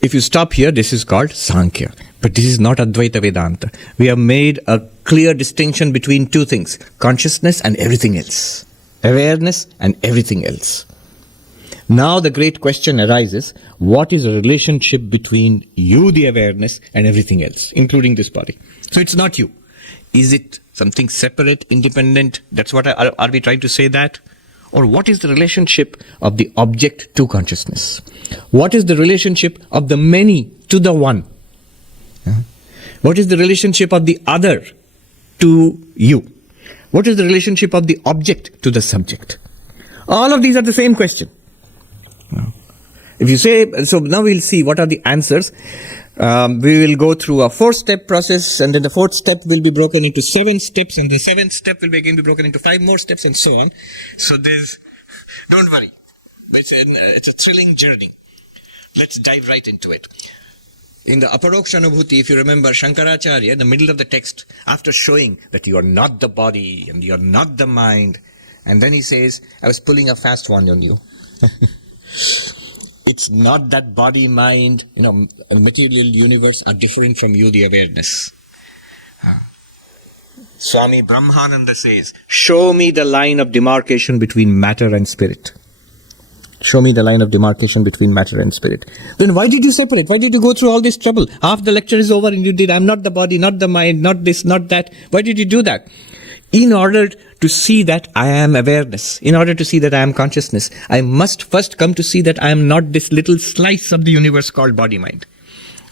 If you stop here, this is called Sankhya. But this is not Advaita Vedanta. We have made a clear distinction between two things, consciousness and everything else. Awareness and everything else. Now the great question arises, what is the relationship between you, the awareness, and everything else, including this body? So it's not you. Is it something separate, independent? That's what are we trying to say that? Or what is the relationship of the object to consciousness? What is the relationship of the many to the one? What is the relationship of the other to you? What is the relationship of the object to the subject? All of these are the same question. If you say, so now we'll see what are the answers. We will go through a 4-step process, and then the 4th step will be broken into 7 steps, and the 7th step will again be broken into 5 more steps, and so on. So don't worry. It's a thrilling journey. Let's dive right into it. In the Aparoksha Anubhuti, if you remember, Shankaracharya, in the middle of the text, after showing that you are not the body and you are not the mind, and then he says, I was pulling a fast one on you. It's not that body, mind, material universe are different from you, the awareness. Swami Brahmananda says, show me the line of demarcation between matter and spirit. Show me the line of demarcation between matter and spirit. Then why did you separate? Why did you go through all this trouble? Half the lecture is over and you did, I'm not the body, not the mind, not this, not that. Why did you do that? In order to see that I am awareness, in order to see that I am consciousness, I must first come to see that I am not this little slice of the universe called body-mind.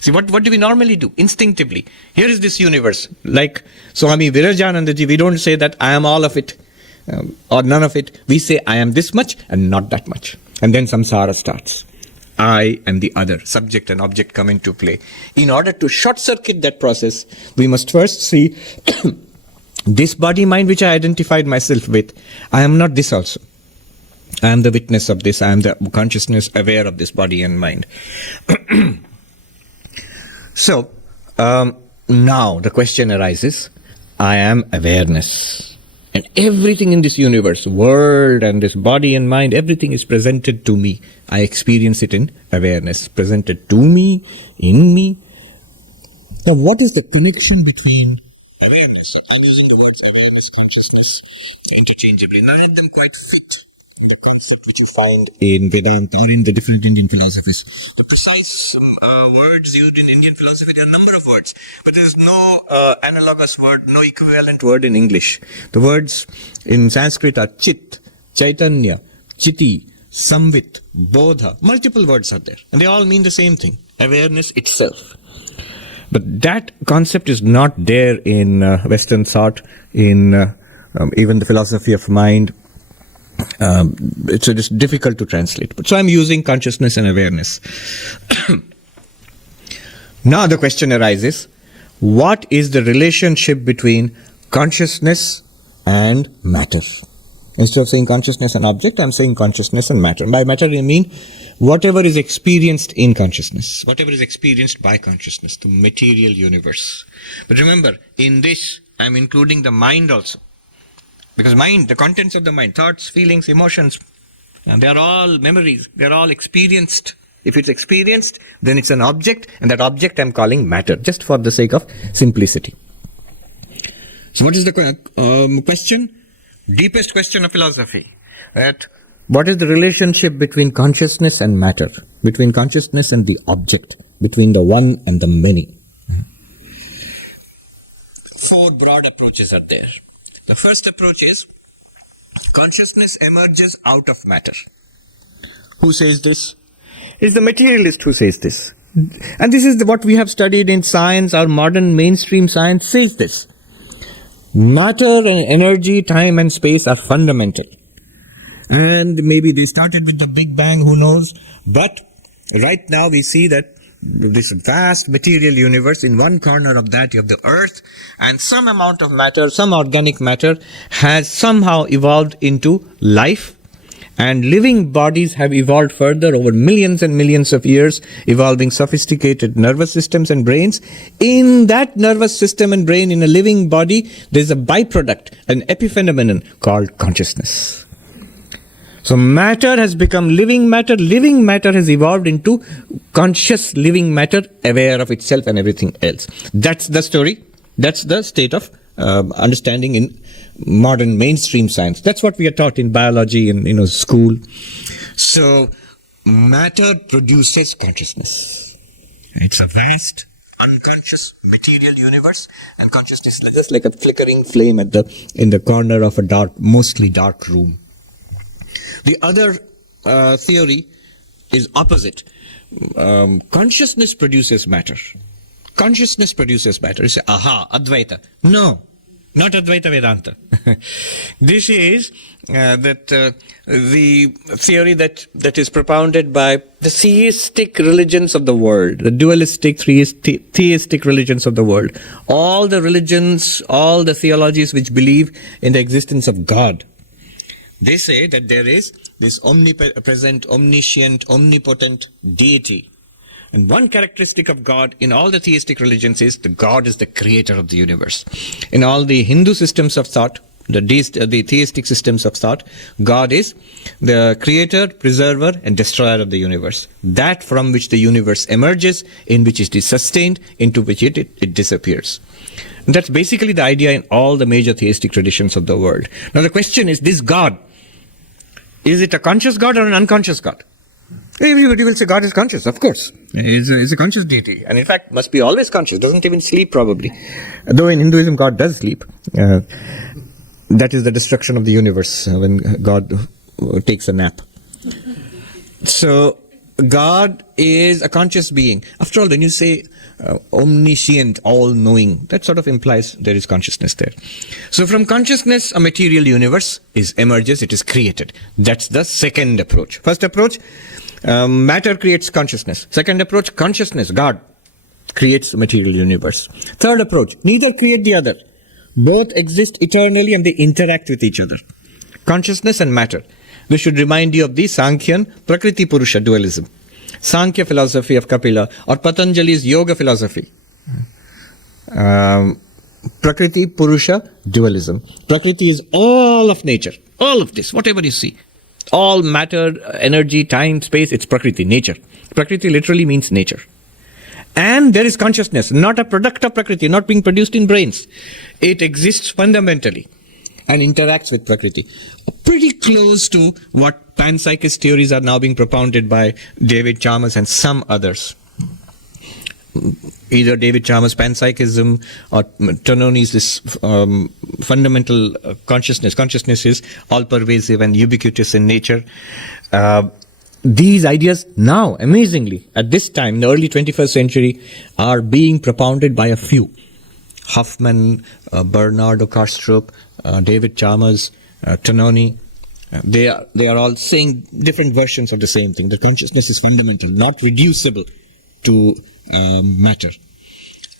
See, what do we normally do? Instinctively. Here is this universe. Like Swami Virajanandaji, we don't say that I am all of it or none of it. We say I am this much and not that much. And then samsara starts. I and the other, subject and object come into play. In order to short-circuit that process, we must first see this body-mind which I identified myself with, I am not this also. I am the witness of this. I am the consciousness aware of this body and mind. So, now the question arises, I am awareness. And everything in this universe, world and this body and mind, everything is presented to me. I experience it in awareness, presented to me, in me. Now, what is the connection between awareness? I'm using the words awareness, consciousness interchangeably. None of them quite fit the concept which you find in Vedanta or in the different Indian philosophies. The precise words used in Indian philosophy, there are a number of words, but there is no analogous word, no equivalent word in English. The words in Sanskrit are Chit, Chaitanya, Chiti, Samvit, Bodha. Multiple words are there, and they all mean the same thing, awareness itself. But that concept is not there in Western thought, in even the philosophy of mind. It's difficult to translate. But so I'm using consciousness and awareness. Now the question arises, what is the relationship between consciousness and matter? Instead of saying consciousness and object, I'm saying consciousness and matter. By matter, I mean whatever is experienced in consciousness, whatever is experienced by consciousness, the material universe. But remember, in this, I'm including the mind also. Because mind, the contents of the mind, thoughts, feelings, emotions, and they are all memories, they are all experienced. If it's experienced, then it's an object, and that object I'm calling matter, just for the sake of simplicity. So what is the question? Deepest question of philosophy. That what is the relationship between consciousness and matter, between consciousness and the object, between the one and the many? 4 broad approaches are there. The first approach is consciousness emerges out of matter. Who says this? It's the materialist who says this. And this is what we have studied in science. Our modern mainstream science says this. Matter and energy, time and space are fundamental. And maybe they started with the Big Bang, who knows. But right now we see that this vast material universe, in one corner of that you have the earth, and some amount of matter, some organic matter has somehow evolved into life, and living bodies have evolved further over millions and millions of years, evolving sophisticated nervous systems and brains. In that nervous system and brain, in a living body, there's a byproduct, an epiphenomenon called consciousness. So matter has become living matter. Living matter has evolved into conscious living matter, aware of itself and everything else. That's the story. That's the state of understanding in modern mainstream science. That's what we are taught in biology in school. So matter produces consciousness. It's a vast, unconscious material universe, and consciousness is just like a flickering flame in the corner of a mostly dark room. The other theory is opposite. Consciousness produces matter. Consciousness produces matter. You say, aha, Advaita. No, not Advaita Vedanta. This is the theory that is propounded by the theistic religions of the world, the dualistic theistic religions of the world. All the religions, all the theologies which believe in the existence of God. They say that there is this omnipresent, omniscient, omnipotent deity. And one characteristic of God in all the theistic religions is that God is the creator of the universe. In all the Hindu systems of thought, the theistic systems of thought, God is the creator, preserver, and destroyer of the universe. That from which the universe emerges, in which it is sustained, into which it disappears. And that's basically the idea in all the major theistic traditions of the world. Now the question is, this God, is it a conscious God or an unconscious God? Everybody will say God is conscious, of course. It's a conscious deity. And in fact, must be always conscious, doesn't even sleep probably. Though in Hinduism, God does sleep. That is the destruction of the universe, when God takes a nap. So, God is a conscious being. After all, when you say omniscient, all-knowing, that sort of implies there is consciousness there. So from consciousness, a material universe emerges, it is created. That's the second approach. First approach, matter creates consciousness. Second approach, consciousness, God, creates the material universe. Third approach, neither create the other. Both exist eternally and they interact with each other. Consciousness and matter. This should remind you of the Sankhyan Prakriti Purusha dualism. Sankhya philosophy of Kapila or Patanjali's yoga philosophy. Prakriti Purusha dualism. Prakriti is all of nature. All of this, whatever you see. All matter, energy, time, space, it's Prakriti, nature. Prakriti literally means nature. And there is consciousness, not a product of Prakriti, not being produced in brains. It exists fundamentally and interacts with Prakriti. Pretty close to what panpsychist theories are now being propounded by David Chalmers and some others. Either David Chalmers' panpsychism or Tononi's this fundamental consciousness. Consciousness is all-pervasive and ubiquitous in nature. These ideas now, amazingly, at this time, in the early 21st century, are being propounded by a few. Huffman, Bernardo Kastrup, David Chalmers, Tononi. They are all saying different versions of the same thing. The consciousness is fundamental, not reducible to matter.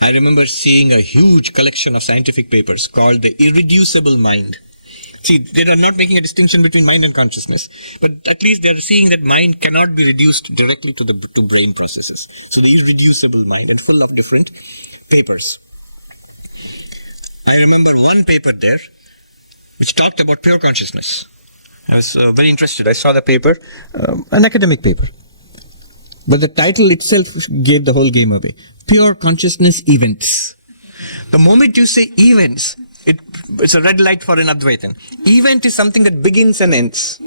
I remember seeing a huge collection of scientific papers called The Irreducible Mind. See, they are not making a distinction between mind and consciousness, but at least they are seeing that mind cannot be reduced directly to brain processes. So the irreducible mind, and full of different papers. I remember one paper there which talked about pure consciousness. I was very interested. I saw the paper, an academic paper. But the title itself gave the whole game away. Pure consciousness events. The moment you say events, it's a red light for an Advaitin. Event is something that begins and ends.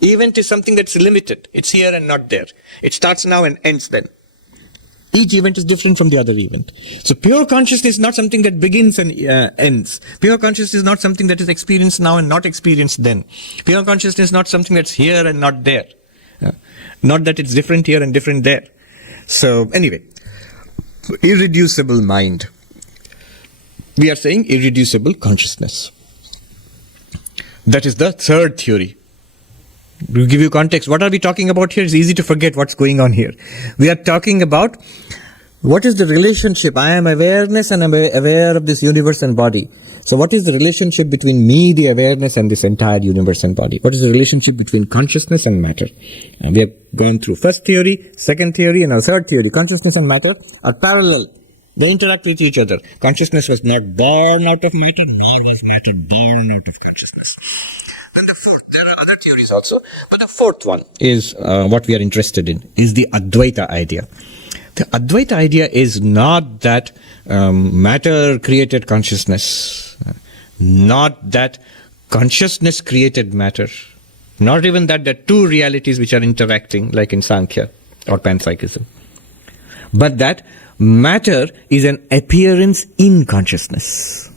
Event is something that's limited. It's here and not there. It starts now and ends then. Each event is different from the other event. So pure consciousness is not something that begins and ends. Pure consciousness is not something that is experienced now and not experienced then. Pure consciousness is not something that's here and not there. Not that it's different here and different there. So anyway, irreducible mind. We are saying irreducible consciousness. That is the third theory. To give you context, what are we talking about here? It's easy to forget what's going on here. We are talking about what is the relationship. I am awareness and I'm aware of this universe and body. So what is the relationship between me, the awareness, and this entire universe and body? What is the relationship between consciousness and matter? And we have gone through first theory, second theory, and our third theory. Consciousness and matter are parallel. They interact with each other. Consciousness was not born out of matter, nor was matter born out of consciousness. And the fourth, there are other theories also, but the fourth one is what we are interested in, is the Advaita idea. The Advaita idea is not that matter created consciousness, not that consciousness created matter, not even that there are two realities which are interacting like in Sankhya or Panpsychism, but that matter is an appearance in consciousness.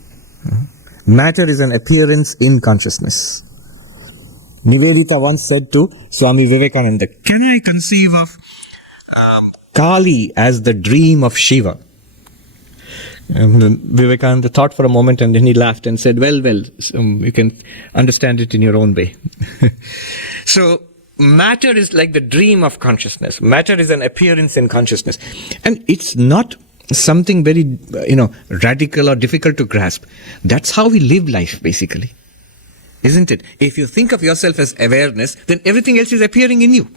Matter is an appearance in consciousness. Nivedita once said to Swami Vivekananda, can I conceive of Kali as the dream of Shiva? And Vivekananda thought for a moment and then he laughed and said, well, you can understand it in your own way. So, matter is like the dream of consciousness. Matter is an appearance in consciousness. And it's not something very, radical or difficult to grasp. That's how we live life, basically. Isn't it? If you think of yourself as awareness, then everything else is appearing in you.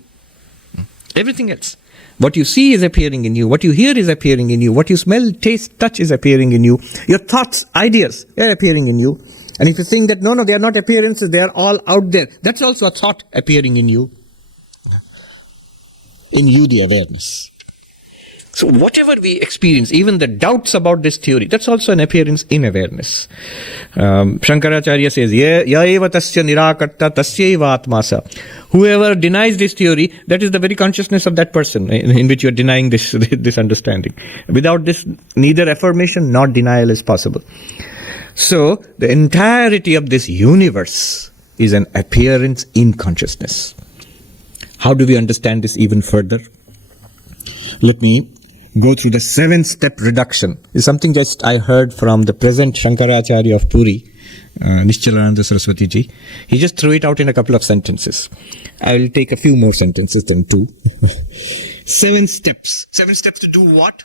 Everything else. What you see is appearing in you. What you hear is appearing in you. What you smell, taste, touch is appearing in you. Your thoughts, ideas, they are appearing in you. And if you think that, no, they are not appearances, they are all out there, that's also a thought appearing in you. In you, the awareness. So whatever we experience, even the doubts about this theory, that's also an appearance in awareness. Shankaracharya says, Ya eva tasya nirakarta tasyaiva atmasa. Whoever denies this theory, that is the very consciousness of that person in which you are denying this understanding. Without this, neither affirmation nor denial is possible. So, the entirety of this universe is an appearance in consciousness. How do we understand this even further? Let me go through the 7-step reduction. It's something just I heard from the present Shankaracharya of Puri, Nishchalananda Saraswati ji. He just threw it out in a couple of sentences. I will take a few more sentences than 2. 7 steps. 7 steps to do what?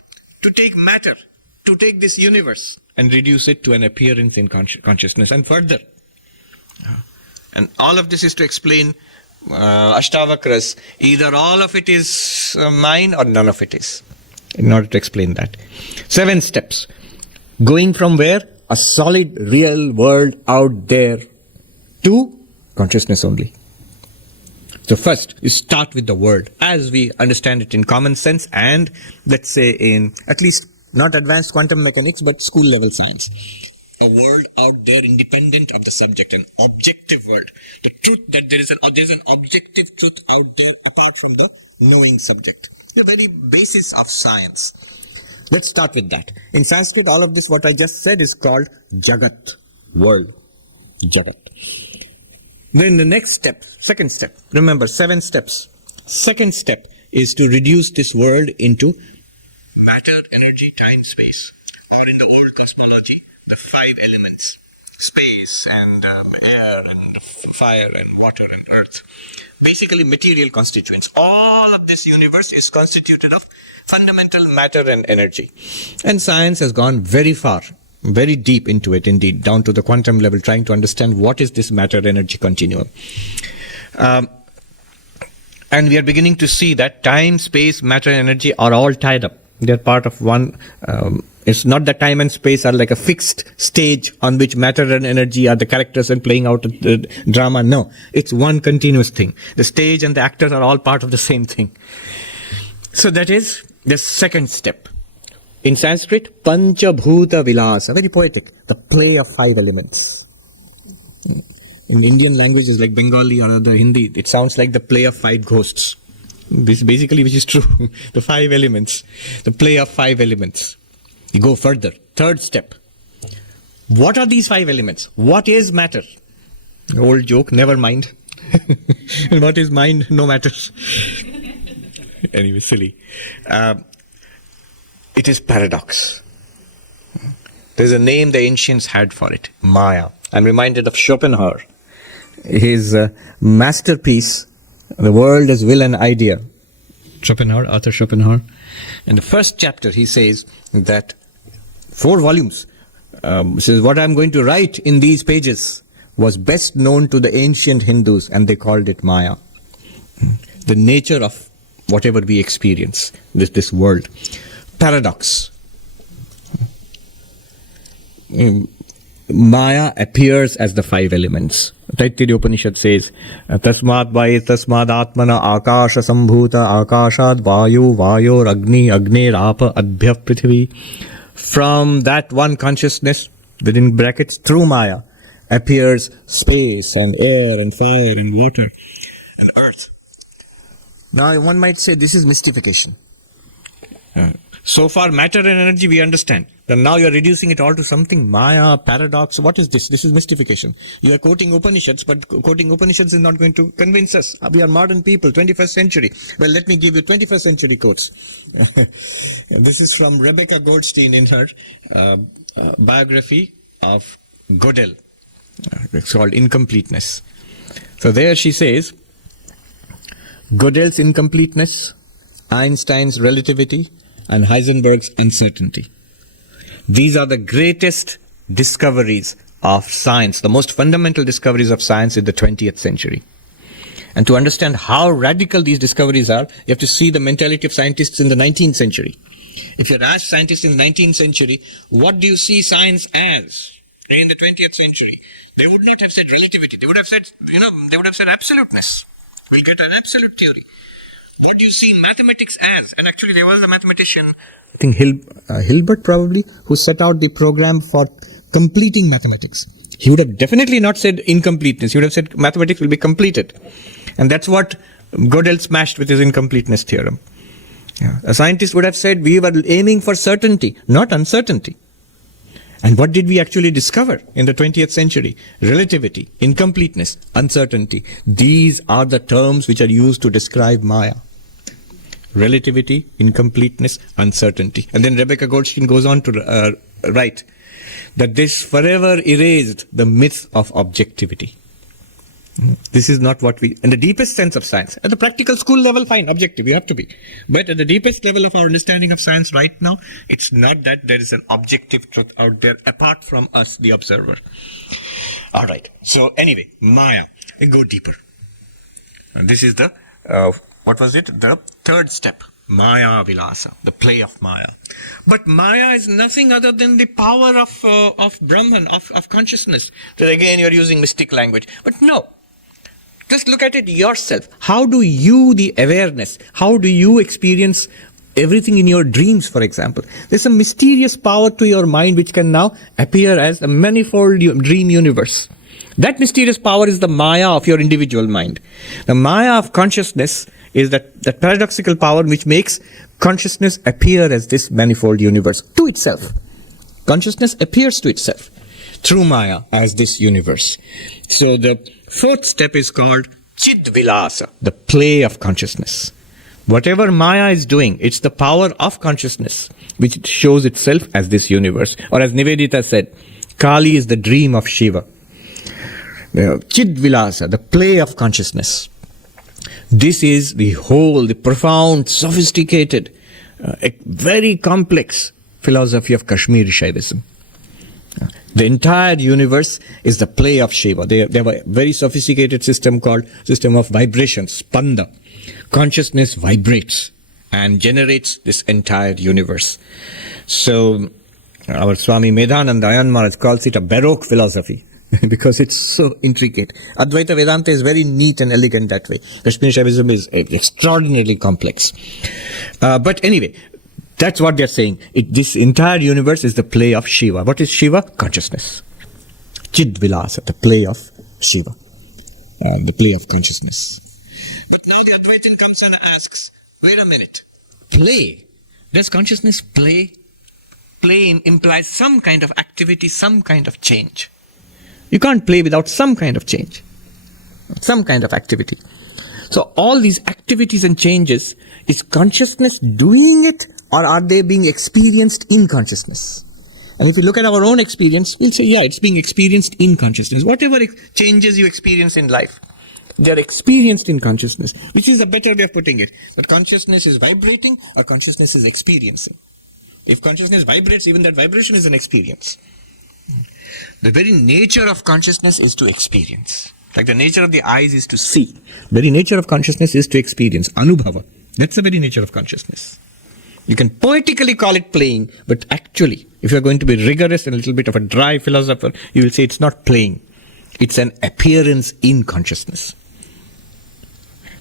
To take matter, to take this universe and reduce it to an appearance in consciousness and further. And all of this is to explain Ashtavakras. Either all of it is mine or none of it is. In order to explain that. 7 steps. Going from where? A solid, real world out there to consciousness only. So first, you start with the world as we understand it in common sense and let's say in at least not advanced quantum mechanics but school level science. A world out there independent of the subject, an objective world. The truth that there's an objective truth out there apart from the knowing subject. The very basis of science. Let's start with that. In Sanskrit, all of this, what I just said, is called Jagat, world. Jagat. Then the next step, second step. Remember, 7 steps. Second step is to reduce this world into matter, energy, time, space. Or in the old cosmology, the 5 elements. Space and air and fire and water and earth. Basically material constituents. All of this universe is constituted of fundamental matter and energy. And science has gone very far, very deep into it indeed, down to the quantum level, trying to understand what is this matter-energy continuum. And we are beginning to see that time, space, matter, energy are all tied up. They are part of one. It's not that time and space are like a fixed stage on which matter and energy are the characters and playing out the drama. No, it's one continuous thing. The stage and the actors are all part of the same thing. So that is the second step. In Sanskrit, Pancha Bhuta Vilasa, very poetic, the play of 5 elements. In Indian languages like Bengali or other Hindi, it sounds like the play of 5 ghosts. Basically, which is true. The 5 elements, the play of 5 elements. You go further. Third step. What are these 5 elements? What is matter? Old joke, never mind. What is mind? No matter. Anyway, silly. It is paradox. There's a name the ancients had for it. Maya. I'm reminded of Schopenhauer. His masterpiece, The World as Will and Idea. Schopenhauer, Arthur Schopenhauer. In the first chapter, he says that 4 volumes. Says what I'm going to write in these pages was best known to the ancient Hindus, and they called it Maya. The nature of whatever we experience, this world. Paradox. Maya appears as the five elements. Taittiriya Upanishad says, Tasmad Vaye Tasmad Atmana Akasha Sambhuta Akashad Vayu Vayor Agni Agner Apa Adbhyav Prithvi. From that one consciousness, within brackets, through Maya, appears space and air and fire and water and earth. Now one might say this is mystification. So far matter and energy we understand. Then now you are reducing it all to something Maya, paradox. What is this? This is mystification. You are quoting Upanishads, but quoting Upanishads is not going to convince us. We are modern people, 21st century. Well, let me give you 21st century quotes. This is from Rebecca Goldstein in her biography of Gödel. It's called Incompleteness. So there she says, Gödel's incompleteness, Einstein's relativity, and Heisenberg's uncertainty. These are the greatest discoveries of science, the most fundamental discoveries of science in the 20th century. And to understand how radical these discoveries are, you have to see the mentality of scientists in the 19th century. If you ask scientists in the 19th century, what do you see science as in the 20th century? They would not have said relativity. They would have said, they would have said absoluteness. We'll get an absolute theory. What do you see mathematics as? And actually there was a mathematician, I think Hilbert probably, who set out the program for completing mathematics. He would have definitely not said incompleteness. He would have said mathematics will be completed. And that's what Gödel smashed with his incompleteness theorem. Yeah. A scientist would have said we were aiming for certainty, not uncertainty. And what did we actually discover in the 20th century? Relativity, incompleteness, uncertainty. These are the terms which are used to describe Maya. Relativity, incompleteness, uncertainty. And then Rebecca Goldstein goes on to write that this forever erased the myth of objectivity. This is not what we, in the deepest sense of science, at the practical school level, fine, objective, you have to be. But at the deepest level of our understanding of science right now, it's not that there is an objective truth out there apart from us, the observer. All right. So anyway, Maya, we go deeper. And this is the, what was it? The third step, Maya Vilasa, the play of Maya. But Maya is nothing other than the power of Brahman, of consciousness. So again, you're using mystic language. But no. Just look at it yourself. How do you, the awareness, how do you experience everything in your dreams, for example? There's a mysterious power to your mind which can now appear as a manifold dream universe. That mysterious power is the Maya of your individual mind. The Maya of consciousness is that paradoxical power which makes consciousness appear as this manifold universe to itself. Consciousness appears to itself through Maya as this universe. So the fourth step is called Chid Vilasa, the play of consciousness. Whatever Maya is doing, it's the power of consciousness which shows itself as this universe. Or as Nivedita said, Kali is the dream of Shiva. Chid Vilasa, the play of consciousness. This is the whole, the profound, sophisticated, very complex philosophy of Kashmiri Shaivism. The entire universe is the play of Shiva. They have a very sophisticated system called system of vibrations, Spanda. Consciousness vibrates and generates this entire universe. So our Swami Medhananda Ayan Maharaj calls it a Baroque philosophy because it's so intricate. Advaita Vedanta is very neat and elegant that way. Kashmiri Shaivism is extraordinarily complex. But anyway, that's what they're saying. This entire universe is the play of Shiva. What is Shiva? Consciousness. Chid Vilasa, the play of Shiva. The play of consciousness. But now the Advaitin comes and asks, wait a minute. Play? Does consciousness play? Play implies some kind of activity, some kind of change. You can't play without some kind of change. Some kind of activity. So all these activities and changes, is consciousness doing it? Or are they being experienced in consciousness? And if we look at our own experience, we'll say, yeah, it's being experienced in consciousness. Whatever changes you experience in life, they're experienced in consciousness, which is a better way of putting it. That consciousness is vibrating or consciousness is experiencing. If consciousness vibrates, even that vibration is an experience. The very nature of consciousness is to experience. Like the nature of the eyes is to see. The very nature of consciousness is to experience. Anubhava. That's the very nature of consciousness. You can poetically call it playing, but actually, if you're going to be rigorous and a little bit of a dry philosopher, you will say it's not playing. It's an appearance in consciousness.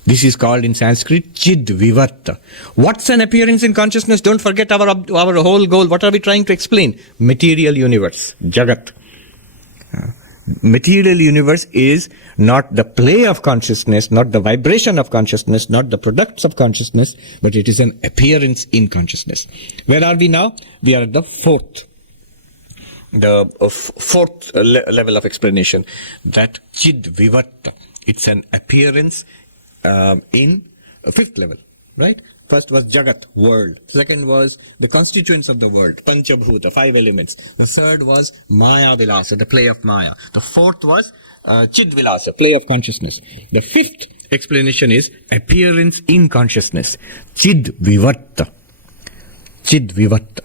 This is called in Sanskrit Chid Vivarta. What's an appearance in consciousness? Don't forget our whole goal. What are we trying to explain? Material universe, Jagat. Material universe is not the play of consciousness, not the vibration of consciousness, not the products of consciousness, but it is an appearance in consciousness. Where are we now? We are at the fourth level of explanation. That Chid Vivarta. It's an appearance in a fifth level, right? First was Jagat, world. Second was the constituents of the world, Panchabhuta, 5 elements. The third was Maya Vilasa, the play of Maya. The fourth was Chid Vilasa, play of consciousness. The fifth explanation is appearance in consciousness, Chid Vivarta. Chid Vivarta.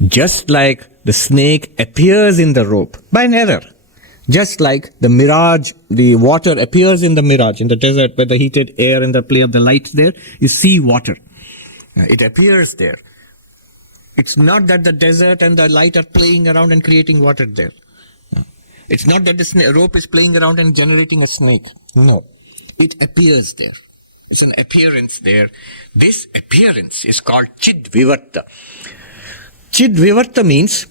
Just like the snake appears in the rope by an error. Just like the mirage, the water appears in the mirage, in the desert, where the heated air and the play of the lights there, you see water. It appears there. It's not that the desert and the light are playing around and creating water there. It's not that the rope is playing around and generating a snake. No. It appears there. It's an appearance there. This appearance is called Chid Vivarta. Chid Vivarta means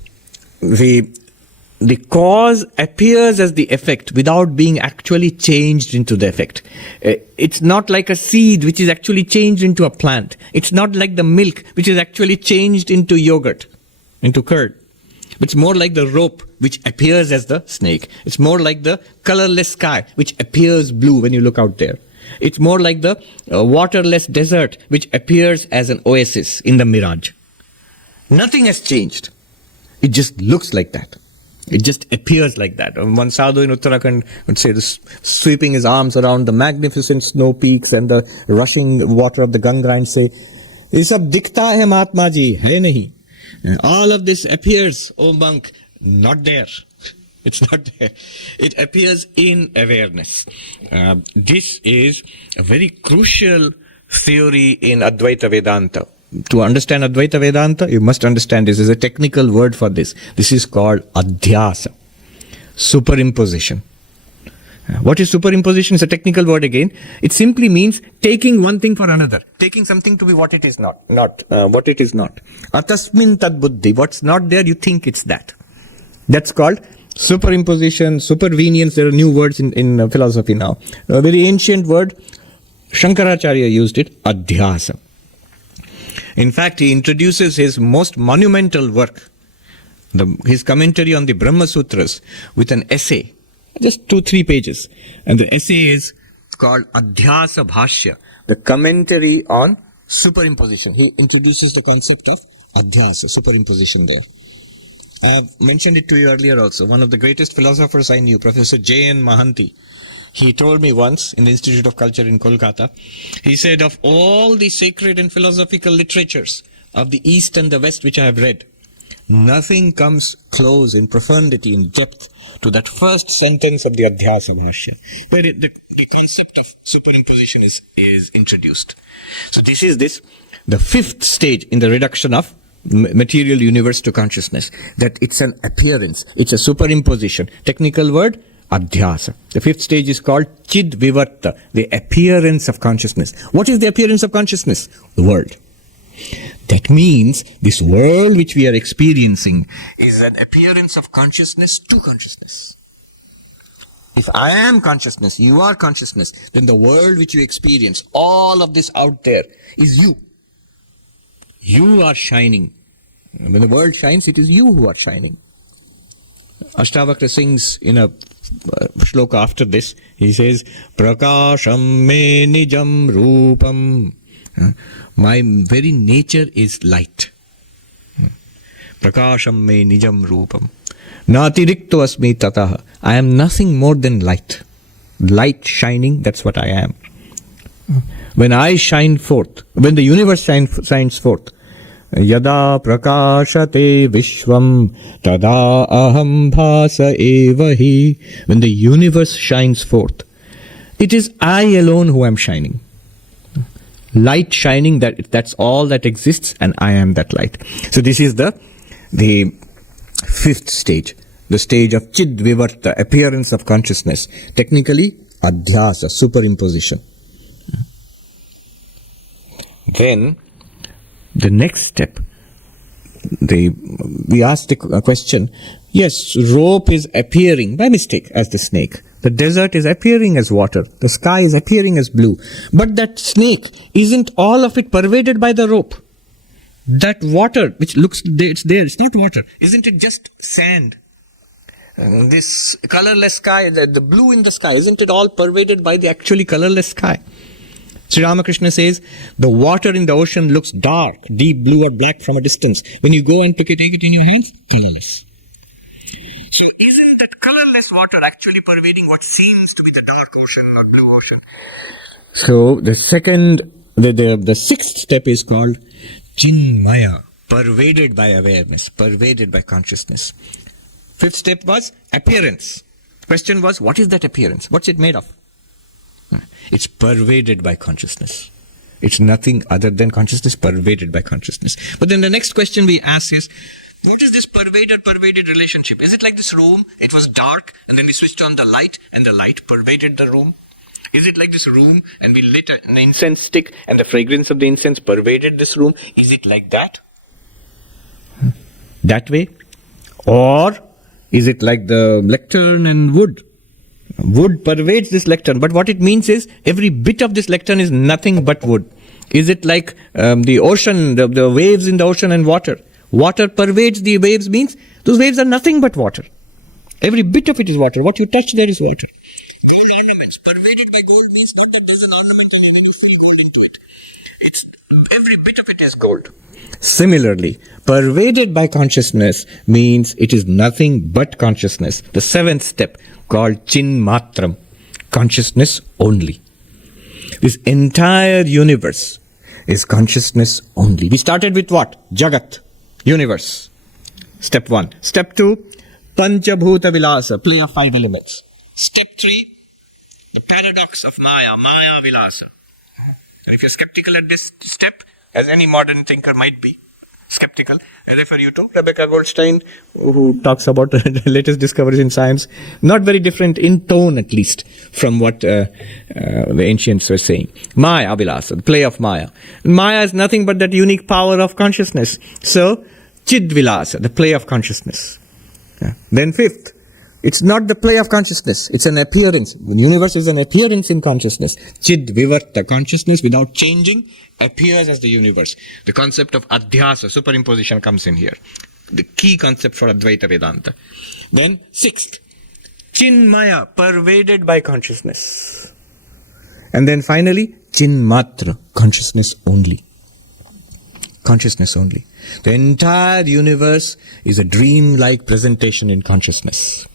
the cause appears as the effect without being actually changed into the effect. It's not like a seed which is actually changed into a plant. It's not like the milk which is actually changed into yogurt, into curd. It's more like the rope which appears as the snake. It's more like the colorless sky which appears blue when you look out there. It's more like the waterless desert which appears as an oasis in the mirage. Nothing has changed. It just looks like that. It just appears like that. One sadhu in Uttarakhand would say, this, sweeping his arms around the magnificent snow peaks and the rushing water of the Ganga, and say, "Ye sab dikhta hai Mahatma ji, hai nahi." All of this appears, oh monk, not there. It's not there. It appears in awareness. This is a very crucial theory in Advaita Vedanta. To understand Advaita Vedanta, you must understand this is a technical word for this. This is called adhyasa, superimposition. What is superimposition? It's a technical word again. It simply means taking one thing for another, taking something to be what it is not what it is not. Atasmin tad buddhi. What's not there, you think it's that. That's called superimposition, supervenience. There are new words in philosophy now. A very ancient word, Shankaracharya used it, adhyasa. In fact, he introduces his most monumental work, his commentary on the Brahma Sutras, with an essay, just 2-3 pages. And the essay is called Adhyasa Bhashya, the commentary on superimposition. He introduces the concept of adhyasa, superimposition there. I have mentioned it to you earlier also. One of the greatest philosophers I knew, Professor J.N. Mahanti, he told me once in the Institute of Culture in Kolkata, he said, of all the sacred and philosophical literatures of the East and the West which I have read, nothing comes close in profundity, in depth, to that first sentence of the Adhyasa Bhashya, where the concept of superimposition is introduced. So this is the fifth stage in the reduction of material universe to consciousness, that it's an appearance, it's a superimposition. Technical word, Adhyasa. The fifth stage is called Chid Vivarta, the appearance of consciousness. What is the appearance of consciousness? The world. That means this world which we are experiencing is an appearance of consciousness to consciousness. If I am consciousness, you are consciousness, then the world which you experience, all of this out there, is you. You are shining. When the world shines, it is you who are shining. Asta Bakra sings in a shloka after this. He says, Prakasham me nijam rupam. My very nature is light. Prakasham me nijam rupam. Natirikto asmi tataha. I am nothing more than light. Light shining, that's what I am. When I shine forth, when the universe shines forth, Yada prakashate vishvam tada aham bhasa evahi. When the universe shines forth, it is I alone who am shining. Light shining, that's all that exists, and I am that light. So this is the fifth stage, the stage of Chid Vivarta, appearance of consciousness. Technically, Adhyasa, superimposition. Then, the next step, we asked a question. Yes, rope is appearing by mistake as the snake. The desert is appearing as water. The sky is appearing as blue. But that snake, isn't all of it pervaded by the rope? That water, which looks, it's there, it's not water. Isn't it just sand? This colorless sky, the blue in the sky, isn't it all pervaded by the actually colorless sky? Sri Ramakrishna says, the water in the ocean looks dark, deep blue or black from a distance. When you go and take it in your hands, colorless. So isn't that colorless water actually pervading what seems to be the dark ocean or blue ocean? So the sixth step is called Chinmaya, pervaded by awareness, pervaded by consciousness. Fifth step was appearance. Question was, what is that appearance? What's it made of? It's pervaded by consciousness. It's nothing other than consciousness, pervaded by consciousness. But then the next question we ask is, what is this pervaded relationship? Is it like this room? It was dark and then we switched on the light and the light pervaded the room? Is it like this room and we lit an incense stick and the fragrance of the incense pervaded this room? Is it like that? That way? Or is it like the lectern and wood? Wood pervades this lectern, but what it means is every bit of this lectern is nothing but wood. Is it like the ocean, the waves in the ocean and water? Water pervades the waves means those waves are nothing but water. Every bit of it is water. What you touch there is water. Gold ornaments pervaded by gold means not that there's an ornament and any full gold into it. It's every bit of it is gold. Similarly, pervaded by consciousness means it is nothing but consciousness. The seventh step called Chinmatram, consciousness only. This entire universe is consciousness only. We started with what? Jagat, universe. Step 1. Step 2, Panchabhuta Vilasa, play of 5 elements. Step 3, the paradox of Maya, Maya Vilasa. And if you're skeptical at this step, as any modern thinker might be skeptical, I refer you to Rebecca Goldstein, who talks about the latest discoveries in science, not very different in tone at least from what the ancients were saying. Maya Vilasa, the play of Maya. Maya is nothing but that unique power of consciousness. So, Chid Vilasa, the play of consciousness. Then fifth, it's not the play of consciousness, it's an appearance. The universe is an appearance in consciousness. Chid Vivarta, consciousness without changing, appears as the universe. The concept of Adhyasa, superimposition, comes in here. The key concept for Advaita Vedanta. Then sixth, Chinmaya, pervaded by consciousness. And then finally, Chinmatra, consciousness only. Consciousness only. The entire universe is a dream-like presentation in consciousness.